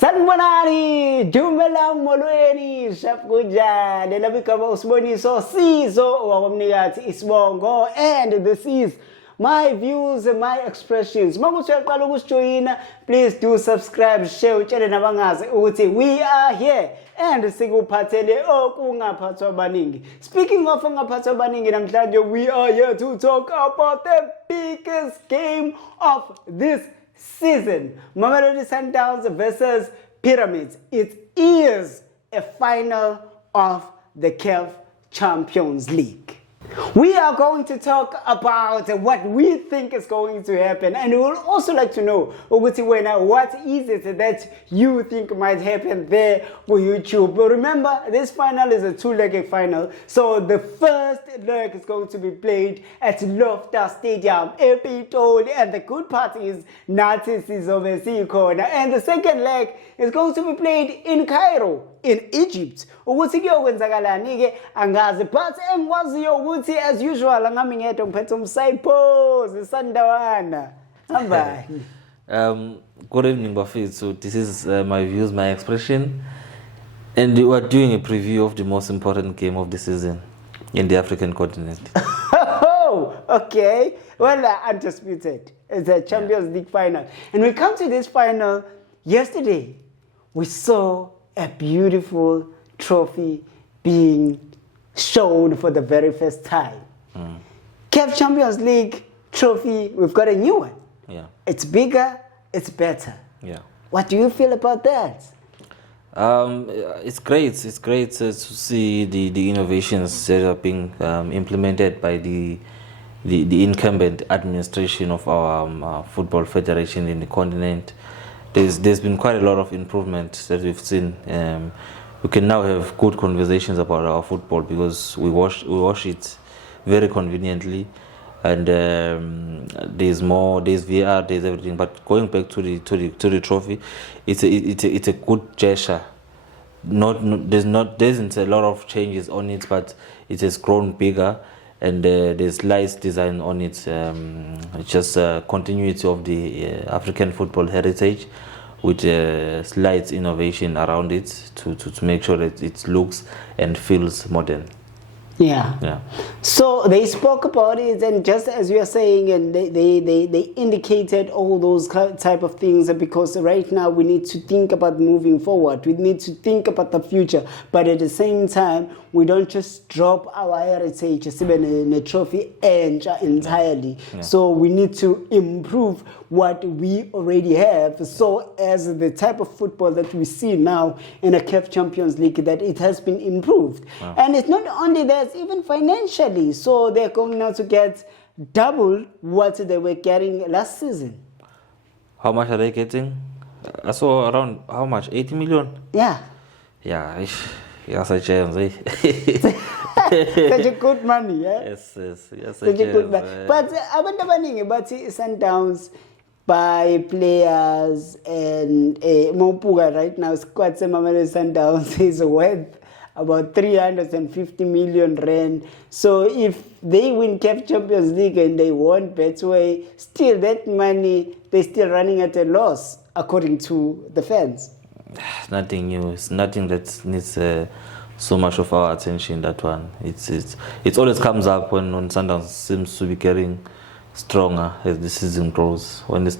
Sanibonani, dumelang molweni, shapkunjani, labikaba usiboniso sizo wakomnikazi isibongo, and this is my views and my expressions. Makuthi uyaqala ukusijoyina, please do subscribe, share, utshele nabangazi ukuthi we are here and sikuphathele okungaphathwa abaningi. Speaking of ongaphathwa abaningi, namhlanje we are here to talk about the biggest game of this season. Mamelodi Sundowns versus Pyramids. It is a final of the CAF Champions League. We are going to talk about what we think is going to happen, and we would also like to know what is it that you think might happen there for YouTube. But remember, this final is a two-legged final, so the first leg is going to be played at Loftus Stadium, Epitoli, and the good part is Nazi is over corner, and the second leg is going to be played in Cairo, in Egypt. Ukuthi kuyokwenzakala ke angazi, but engikwaziyo ukuthi as usual ngami ngedwa ngiphethe umsayiphoze sandawana hambani. Good evening Bafethu. This is my views, my expression, and we are doing a preview of the most important game of the season in the African continent. Oh, okay. Well, undisputed. It's a Champions League final, and we come to this final. Yesterday we saw a beautiful trophy being shown for the very first time. CAF Champions League trophy, we've got a new one. Yeah. It's bigger, it's better. Yeah. What do you feel about that? It's great. It's great to see the innovations that are being implemented by the incumbent administration of our football federation in the continent. There's been quite a lot of improvement that we've seen. We can now have good conversations about our football because we watch it very conveniently, and there's VR, there's everything. But going back to the trophy, it's a good gesture. There isn't a lot of changes on it, but it has grown bigger, and there's nice design on it. It's just a continuity of the African football heritage, with slight innovation around it to make sure that it looks and feels modern. Yeah. So they spoke about it, and just as you are saying, and they indicated all those type of things, because right now we need to think about moving forward. We need to think about the future, but at the same time, we don't just drop our heritage, even in a trophy entirely. Yeah. So we need to improve what we already have. So as the type of football that we see now in a CAF Champions League, that it has been improved. Wow. And it's not only that, even financially. So they're going now to get double what they were getting last season. How much are they getting? I saw around, how much? 80 million? Yeah. Yeah, yes, I chance. Such a good money, yeah? Yes, Such a good money. But abantu abaningi bathi Sundowns by players and Mopuga right now, squad Mamelodi Sundowns is worth about 350 million rand. So if they win CAF Champions League and they won Betway, still that money, they're still running at a loss according to the fans. Nothing new. It's nothing that needs so much of our attention. That one. It always comes up when Sundowns seems to be getting stronger as the season grows. When the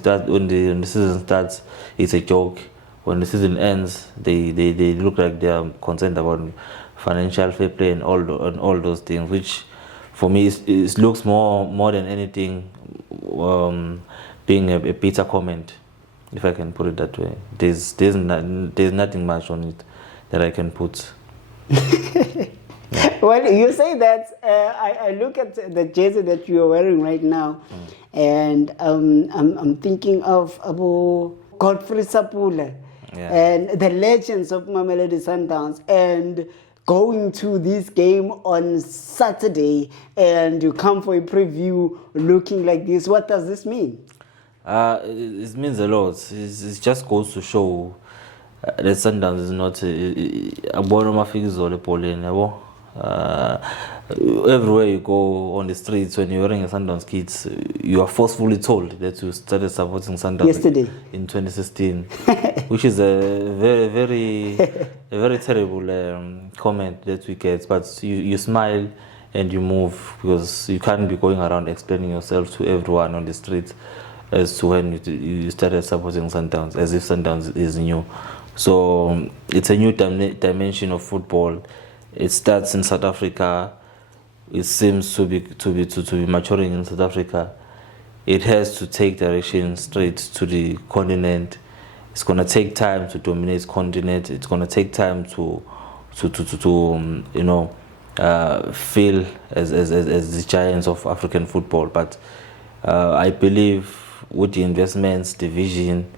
season starts, it's a joke. When the season ends, they look like they are concerned about financial fair play and all those things, which for me it looks more than anything being a bitter comment, if I can put it that way. There's nothing much on it that I can put. Well, you say that. I look at the jersey that you are wearing right now, and I'm thinking of Abu Godfrey Sapula. Yeah. And the legends of Mamelodi Sundowns, and going to this game on Saturday, and you come for a preview looking like this. What does this mean? It means a lot. It just goes to show that Sundowns is not a Everywhere you go on the streets, when you're wearing a Sundowns kit, you are forcefully told that you started supporting Sundowns yesterday in 2016, which is a very terrible comment that we get. But you smile and you move, because you can't be going around explaining yourself to everyone on the street as to when you started supporting Sundowns, as if Sundowns is new. So it's a new dimension of football. It starts in South Africa. It seems to be maturing in South Africa. It has to take direction straight to the continent. It's gonna take time to dominate the continent. It's gonna take time to feel as the giants of African football. But I believe with the investments, the vision,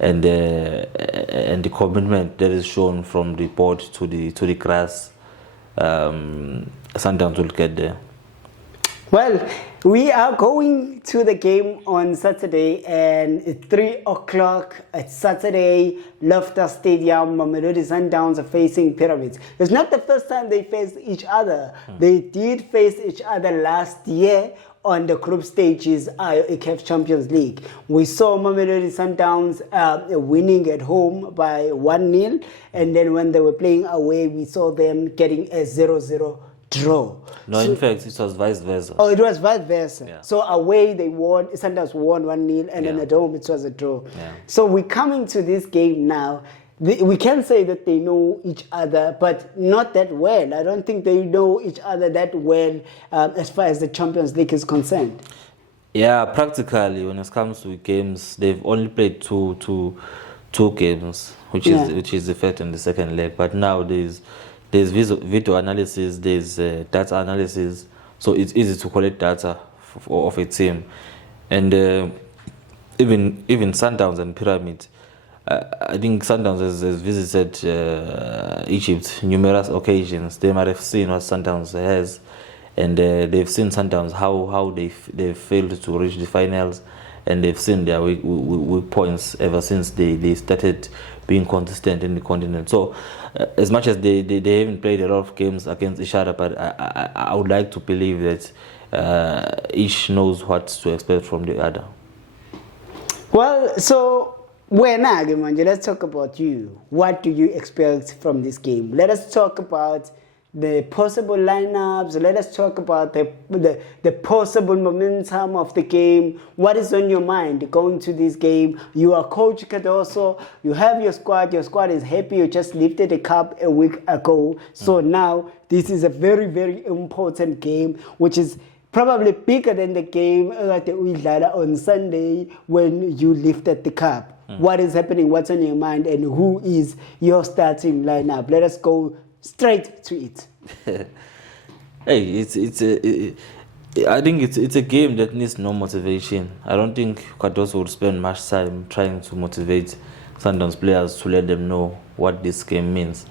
and the commitment that is shown from the board to the grass, Sundowns will get there. Well, we are going to the game on Saturday, and it's 3 o'clock at Saturday, Loftus Stadium. Mamelodi Sundowns are facing Pyramids. It's not the first time they faced each other. They did face each other last year on the group stages, CAF Champions League. We saw Mamelodi Sundowns winning at home by 1-0, and then when they were playing away, we saw them getting a 0-0 draw. No, in fact, it was vice versa. Oh, it was vice versa. Yeah. So away they won, Sundowns won 1-0, and then at home it was a draw. Yeah. So we're coming to this game now. We can say that they know each other, but not that well. I don't think they know each other that well as far as the Champions League is concerned. Yeah, practically, when it comes to games, they've only played two games, which is the first and the second leg. But now there's video analysis, there's data analysis, so it's easy to collect data of a team. And even Sundowns and Pyramid, I think Sundowns has visited Egypt numerous occasions. They might have seen what Sundowns has, and they've seen Sundowns how they've failed to reach the finals, and they've seen their weak points ever since they started being consistent in the continent. So as much as they haven't played a lot of games against each other, but I would like to believe that each knows what to expect from the other. Well, so let's talk about you. What do you expect from this game? Let us talk about the possible lineups. Let us talk about the possible momentum of the game. What is on your mind going to this game? You are Coach Cardoso. You have your squad. Your squad is happy. You just lifted the cup a week ago. So now this is a very, very important game, which is probably bigger than the game on Sunday when you lifted the cup. What is happening? What's on your mind? And who is your starting lineup? Let us go straight to it. Hey, I think it's a game that needs no motivation. I don't think Cardoso would spend much time trying to motivate Sundowns players to let them know what this game means.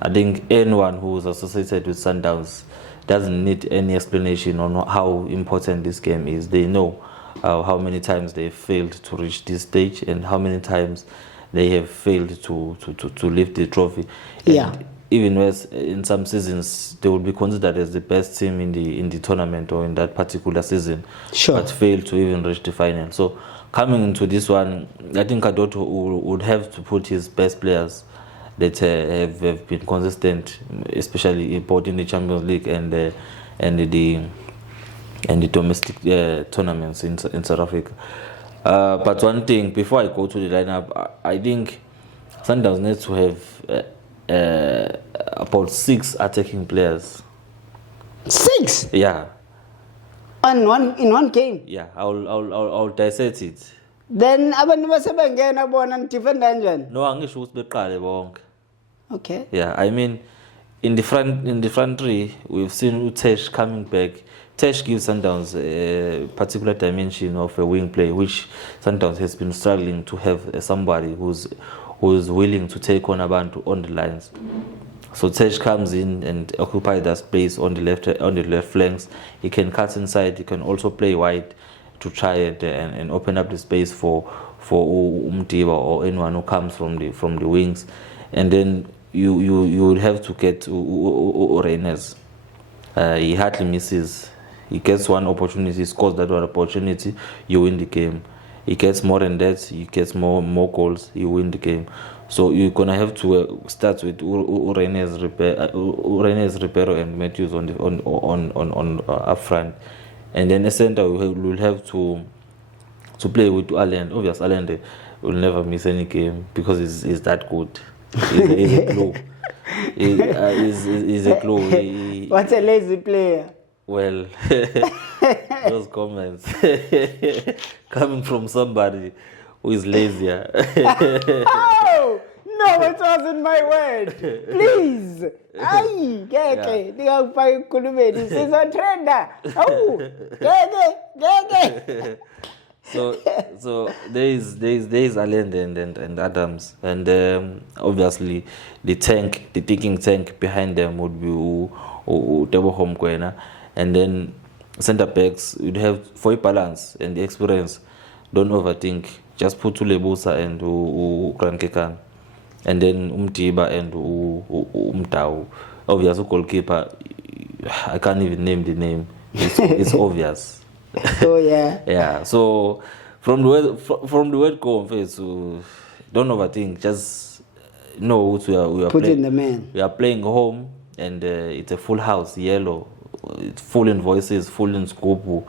I think anyone who is associated with Sundowns doesn't need any explanation on how important this game is. They know how many times they failed to reach this stage and how many times they have failed to lift the trophy. Yeah. And even as in some seasons they would be considered as the best team in the tournament or in that particular season, sure, but failed to even reach the final. So coming into this one, I think Cardoso would have to put his best players that have been consistent, especially both in the Champions League and the domestic tournaments in South Africa. But one thing, before I go to the lineup, I think Sundowns needs to have about 6 attacking players. 6? Yeah. In one game? Yeah, I'll dissect it. Then abantu basebengena bona defend kanjani? No, angisho ukuthi beqale bonke. Okay. Yeah, I mean in the front three we've seen Utesh coming back. Tesh gives Sundowns a particular dimension of a wing play, which Sundowns has been struggling to have somebody who's willing to take on Abantu on the lines. So Tesh comes in and occupies that space on the left flanks. He can cut inside. He can also play wide to try and open up the space for Umtiba or anyone who comes from the wings. And then you would have to get Reines. He hardly misses. He gets one opportunity, he scores that one opportunity, you win the game. He gets more than that, he gets more goals, you win the game. So you're gonna have to start with Urenes Repero and Matthews on up front, and then the center will have to play with Allende. Obviously, Allende will never miss any game because he's that good. He's a glue. He's a glue. What's a lazy player? Well, those comments coming from somebody who is lazier. Oh! No, it wasn't my word. Please. Aye, okay. This is a trader. Oh, So there is Allende and Adams, and obviously the thinking tank behind them would be Tebo Homkwena, and then center backs you'd have for balance and the experience. Don't overthink. Just put Tulebusa and Krankekan, and then Umtiba and Umtau. Obviously, goalkeeper. I can't even name the name. It's obvious. Oh yeah. Yeah. So from the word go, don't overthink. Just know we are Put in the man. We are playing home, and it's a full house, yellow. It's full in voices, full in scope,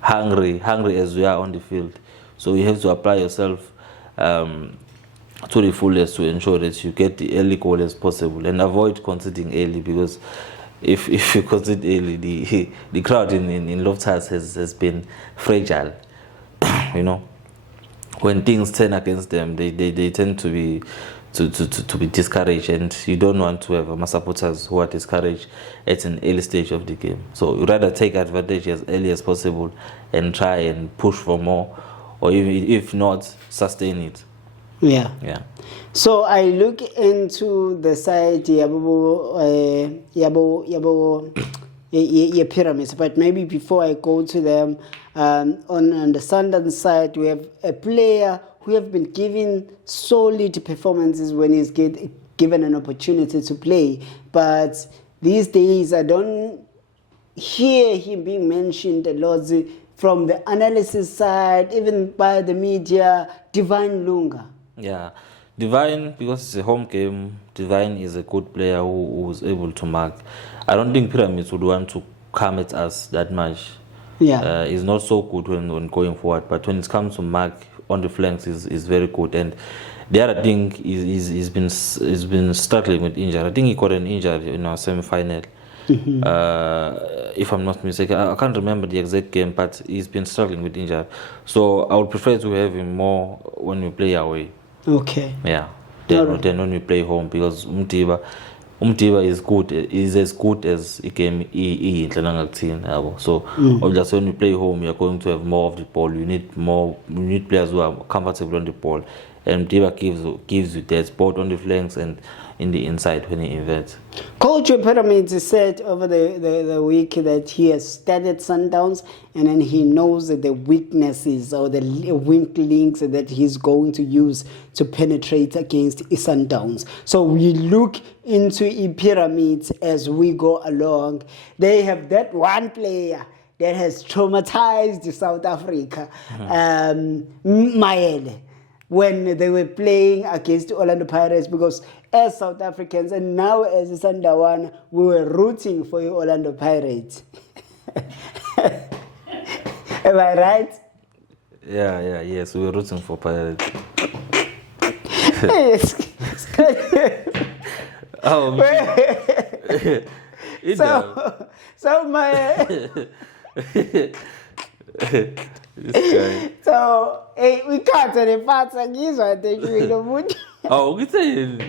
hungry as we are on the field. So you have to apply yourself to the fullest to ensure that you get the early goal as possible and avoid conceding early, because if you concede early, the crowd in Loftus has been fragile. You know, when things turn against them, they tend to be discouraged, and you don't want to have supporters who are discouraged at an early stage of the game. So you rather take advantage as early as possible and try and push for more, or even if not, sustain it. Yeah. Yeah. So I look into the side yabo pyramids, but maybe before I go to them, on the Sundowns side, we have a player who have been given solid performances when he's given an opportunity to play, but these days I don't hear him being mentioned a lot from the analysis side, even by the media. Divine Lunga. Yeah, Divine, because it's a home game, Divine is a good player who was able to mark. I don't think Pyramids would want to come at us that much. Yeah. He's not so good when going forward, but when it comes to mark on the flanks, is very good. And the other thing is he's been struggling with injury. I think he got an injury in our semi-final. If I'm not mistaken, I can't remember the exact game, but he's been struggling with injury. So I would prefer to have him more when we play away. Okay. Yeah. Then when we play home, because Umtiba is good. Is as good as a game in So obviously when we play home, you're going to have more of the ball. You need players who are comfortable on the ball. And Umtiba gives you that both on the flanks and in the inside when he inverts. Coach Pyramids said over the week that he has studied Sundowns, and then he knows the weaknesses or the weak links that he's going to use to penetrate against Sundowns. So we look into Pyramids as we go along. They have that one player that has traumatized South Africa, Maele, when they were playing against Orlando Pirates, because as South Africans and now as Sandawana, we were rooting for you Orlando Pirates. Am I right? Yes, we were rooting for Pirates. So my this guy. So we can't tell the facts against what they do. Oh, good saying.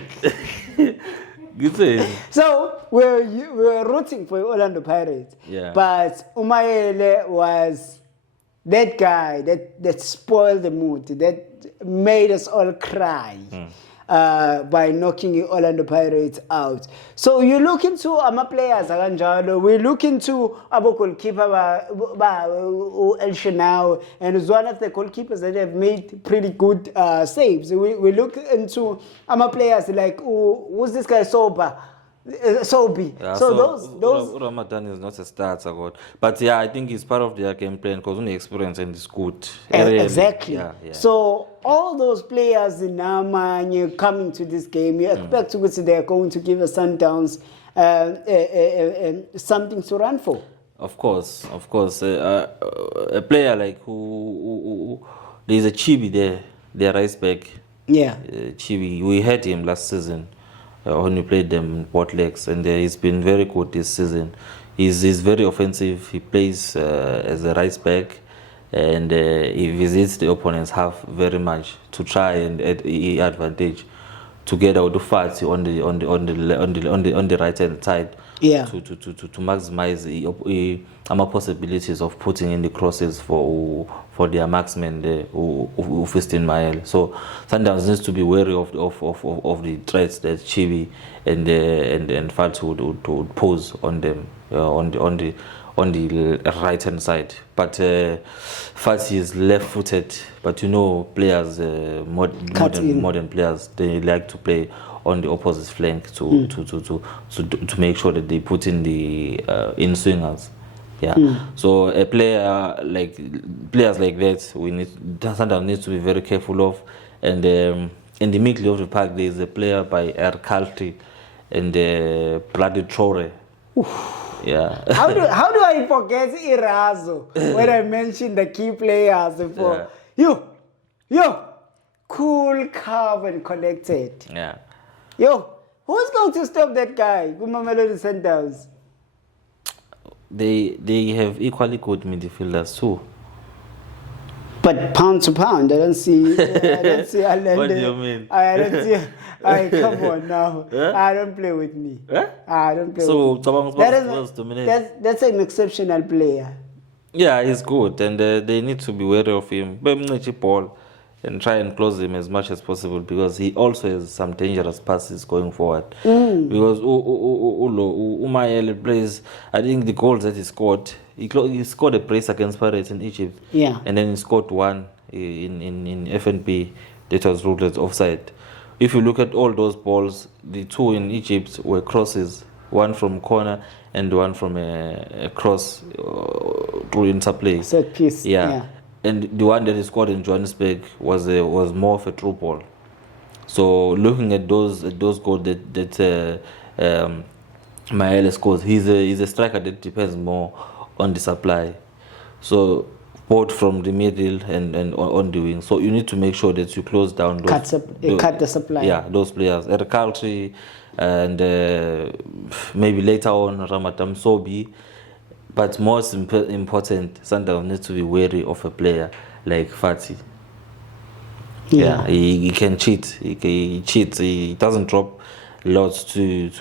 So we were rooting for Orlando Pirates. Yeah. But Umayele was that guy that spoiled the mood, that made us all cry by knocking Orlando Pirates out. So you look into our players, we look into our goalkeeper, El Shenau, and it's one of the goalkeepers that have made pretty good saves. We look into our players like, who's this guy, Soba? Sobi. Yeah, So those Ramadan is not a starter, God. But yeah, I think it's part of their game plan because only experience and it's good. exactly. Yeah, yeah. So all those players in Amanye coming to this game, you expect to see they're going to give a Sundowns something to run for. Of course. A player like who there's a Chibi there, their right back. Yeah. Chibi, we had him last season when we played them both legs, and he's been very good this season. He's very offensive. He plays as a right back, and he visits the opponent's half very much to try and add advantage together with the Fati on the right hand side. Yeah. To maximize the possibilities of putting in the crosses for their marksmen there who faced in Mael. So Sundowns needs to be wary of the threats that Chibi and Fat would pose on them on the right hand side. But Fat is left footed. But you know, players modern players, they like to play on the opposite flank to make sure that they put in the in swingers. Yeah. So players like that, Sundowns needs to be very careful of. And in the middle of the park, there is a player by Kalti and Bloody Traore. Yeah. How do I forget Irazo when I mentioned the key players before? Yeah. Yo, cool, calm, and collected. Yeah. Yo, who's going to stop that guy? Mamelodi Sundowns. They have equally good midfielders too. But pound to pound, I don't see Alende. What do you mean? I don't see. Come on now. Huh? I don't play with me. Huh? I don't play So with me. That's an exceptional player. Yeah, he's good, and they need to be wary of him. Ball and try and close him as much as possible because he also has some dangerous passes going forward. Because Umayele plays, I think the goals that he scored, he scored a brace against Pirates in Egypt. Yeah. And then he scored one in FNP that was ruled as offside. If you look at all those balls, the two in Egypt were crosses, one from corner and one from a cross through interplay. Set piece. Yeah. And the one that he scored in Johannesburg was more of a true ball. So looking at those goals that Maele scores, he's a striker that depends more on the supply. So both from the middle and on the wing. So you need to make sure that you close down those, cut the supply. Yeah, those players. Erkaltri and maybe later on Ramatam Sobi. But most important, Sundowns needs to be wary of a player like Fati. Yeah, he can cheat. He cheats. He doesn't drop lots to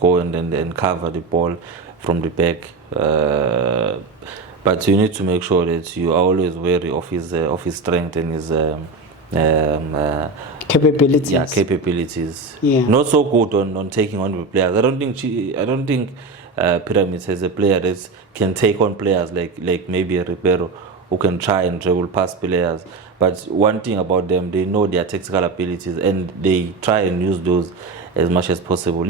go and cover the ball from the back. But you need to make sure that you are always wary of his strength and his capabilities. Yeah, capabilities. Yeah. Not so good on taking on the players. I don't think Pyramids has a player that can take on players like maybe a Ribeiro who can try and dribble past players. But one thing about them, they know their tactical abilities and they try and use those as much as possible.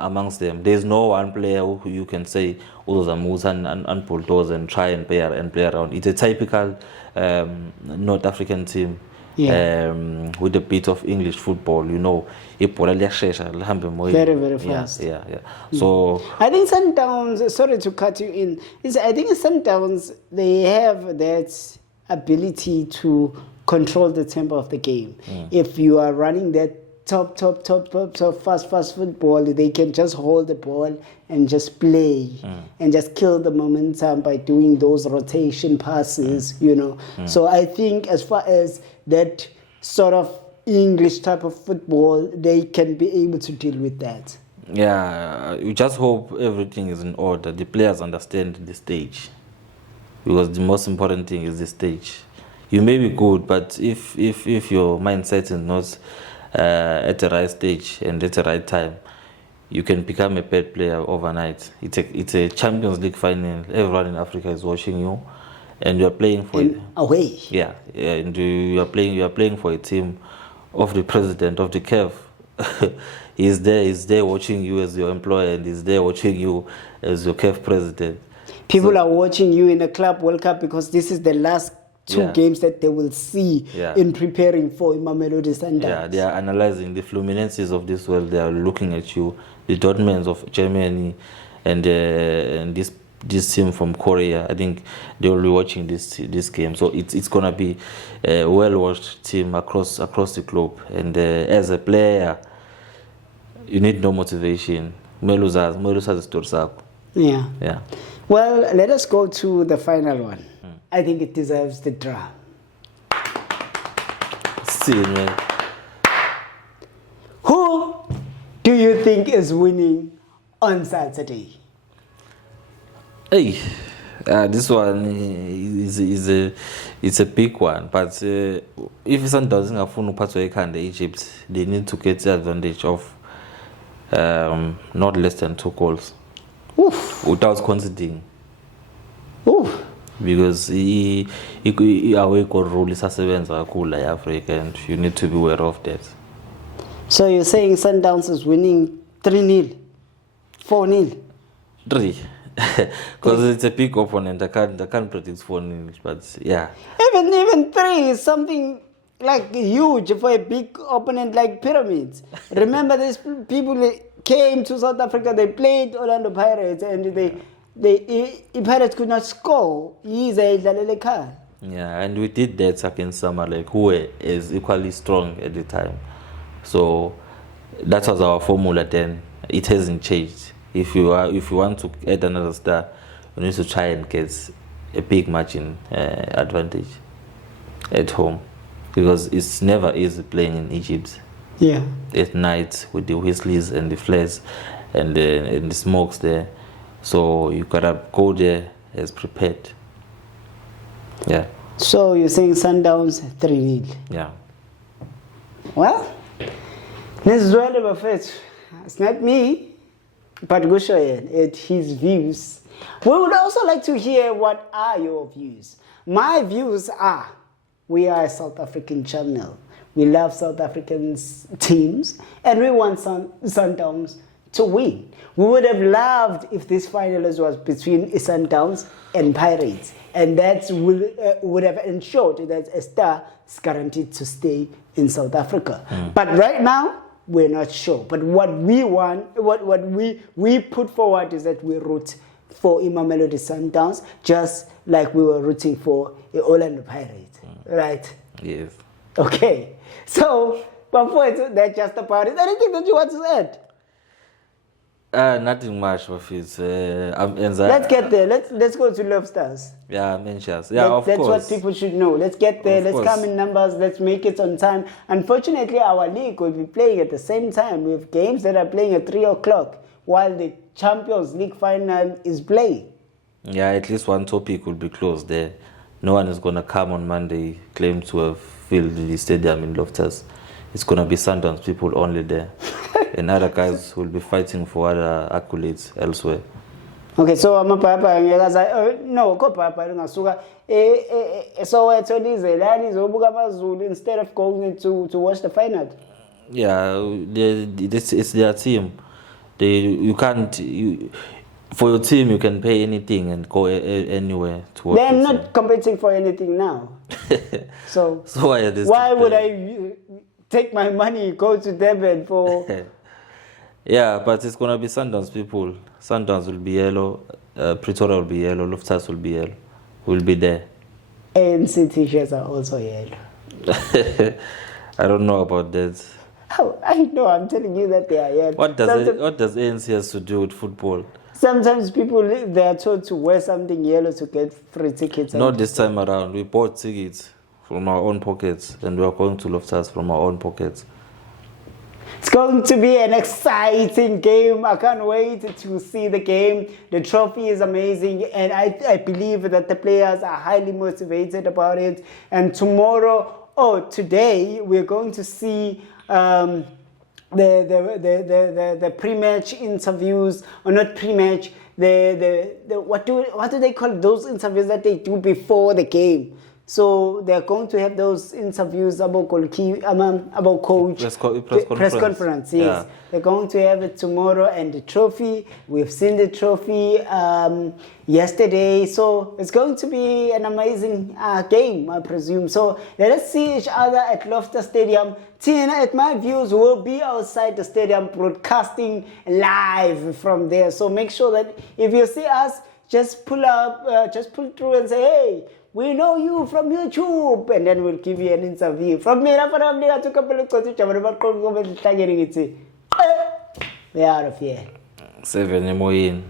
Amongst them, there's no one player who you can say moves and bulldoze and try and play around. It's a typical North African team. Yeah. With a bit of English football, you know, very fast. Yeah. So I think Sundowns, sorry to cut you in, I think Sundowns, they have that ability to control the tempo of the game. If you are running that top fast football, they can just hold the ball and just play and just kill the momentum by doing those rotation passes, you know. So I think as far as that sort of English type of football, they can be able to deal with that. Yeah, we just hope everything is in order. The players understand the stage, because the most important thing is the stage. You may be good, but if your mindset is not at the right stage and at the right time, you can become a bad player overnight. It's a Champions League final. Everyone in Africa is watching you, and you are playing for it away. Yeah, and you are playing for a team of the president of the CAF He's there watching you as your employer, and he's there watching you as your CAF president. People are watching you in the Club World Cup because this is the last two games that they will see in preparing for Mamelodi Sundowns. Yeah, they are analyzing the Fluminenses of this world. They are looking at you, the Dortmunds of Germany, and this team from Korea. I think they will be watching this game. So it's gonna be a well-watched team across the globe. And as a player, you need no motivation. Melusa's story. Yeah. Yeah. Well, let us go to the final one. I think it deserves the drum. See, man. Who do you think is winning on Saturday? Hey, this one is a big one. But if Sundowns ingafuna uphathwa ekhanda Egypt, they need to get the advantage of not less than 2 goals. Oof. Without conceding. Oof. Because away goal rule isasebenza kakhulu eAfrica, and you need to be aware of that. So you're saying Sundowns is winning 3-0, 4-0? 3. Because it's a big opponent. I can't predict 4-0, but yeah. Even 3 is something like huge for a big opponent like Pyramids. Remember, these people came to South Africa, they played Orlando Pirates, and the Pirates could not score. Yeah, and we did that against Zamalek, who is equally strong at the time. So that was our formula then. It hasn't changed. If you want to add another star, you need to try and get a big margin advantage at home, because it's never easy playing in Egypt. Yeah. At night with the whistles and the flares and the smokes there. So you gotta go there as prepared. Yeah. So you're saying Sundowns 3-0? Yeah. Well, Nizwele Bafet, it's not me, but Gushoyen, at his views. We would also like to hear what are your views. My views are, we are a South African channel. We love South African teams, and we want Sundowns to win. We would have loved if this final was between Sundowns and Pirates, and that would have ensured that a star is guaranteed to stay in South Africa. But right now, we're not sure. But what we want, what we put forward is that we root for Mamelodi Sundowns, just like we were rooting for Orlando Pirates, right? Yes. Okay. So, that's just about it. Anything that you want to add? Nothing much, Mafis. Let's get there. Let's go to Love Stars. Yeah, Menchas. Yeah, of that's course. That's what people should know. Let's get there. Let's come in numbers. Let's make it on time. Unfortunately, our league will be playing at the same time. We have games that are playing at 3 o'clock while the Champions League Final is playing. Yeah, at least one topic will be closed there. No one is going to come on Monday, claim to have filled the stadium in Loftus. It's going to be Sundowns people only there. And other guys will be fighting for other accolades elsewhere. Okay, so I'm a papa. No, go papa. So instead of going to watch the final. Yeah, it's their team. You can't. For your team, you can pay anything and go anywhere to watch. They're not competing for anything now. So why would I take my money, go to Devon for? Yeah, but it's gonna be Sundowns people. Sundowns will be yellow, Pretoria will be yellow, Loftus will be yellow. We'll be there. ANC t-shirts are also yellow. I don't know about that. Oh, I know. I'm telling you that they are yellow. What does ANC has to do with football? Sometimes people, they are told to wear something yellow to get free tickets. Not this time around. We bought tickets from our own pockets, and we are going to Loftus from our own pockets. It's going to be an exciting game. I can't wait to see the game. The trophy is amazing, and I believe that the players are highly motivated about it. And today, we're going to see the pre-match interviews, or not pre-match, what do they call those interviews that they do before the game? So they're going to have those interviews about about coach. Press conference, yes. Yeah. They're going to have it tomorrow, and the trophy. We've seen the trophy yesterday. So it's going to be an amazing game, I presume. So let us see each other at Loftus Stadium. Tina, at My Views, will be outside the stadium broadcasting live from there. So make sure that if you see us, just pull through and say, hey, we know you from YouTube, and then we'll give you an interview. From me, we are out of here. 7 emoyeni.